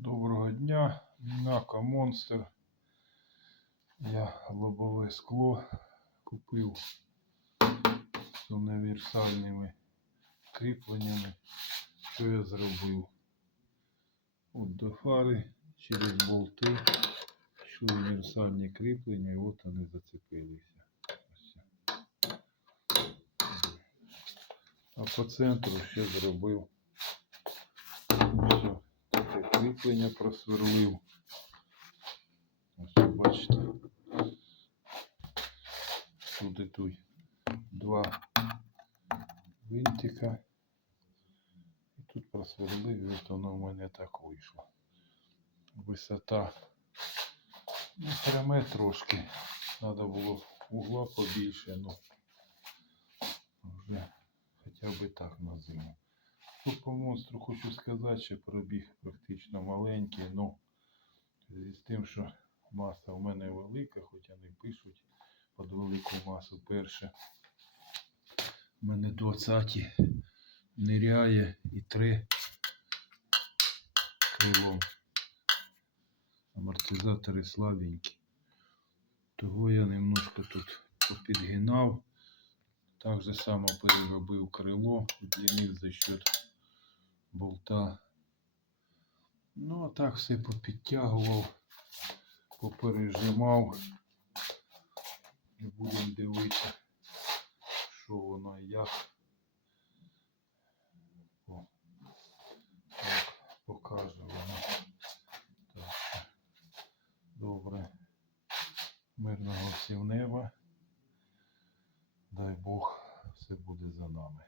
Доброго дня, Нака Монстр. Я лобове скло купив з універсальними кріпленнями. Що я зробив? От до фари через болти, що універсальні кріплення, і от вони зацепилися. А по центру ще зробив ось таке кріплення просверлив. Ось бачите. Тут ідуть два винтика. І тут просверлив, і от воно в мене так вийшло. Висота. Ну, пряме трошки. Треба було угла побільше, ну вже хоча б так на зиму. Тут по монстру хочу сказати, що пробіг практично маленький, ну з тим, що маса в мене велика, хоча не пишуть під велику масу перше. У мене 20 ниряє і 3 крилом. Амортизатори слабенькі. Того я немножко тут попідгинав. Так же само переробив крило, удлінив за счет болта. Ну, а так все попідтягував, попережимав. І будемо дивитися, що воно як. О, так, покаже воно. Так, добре. Мирного всім неба. Дай Бог, все буде за нами.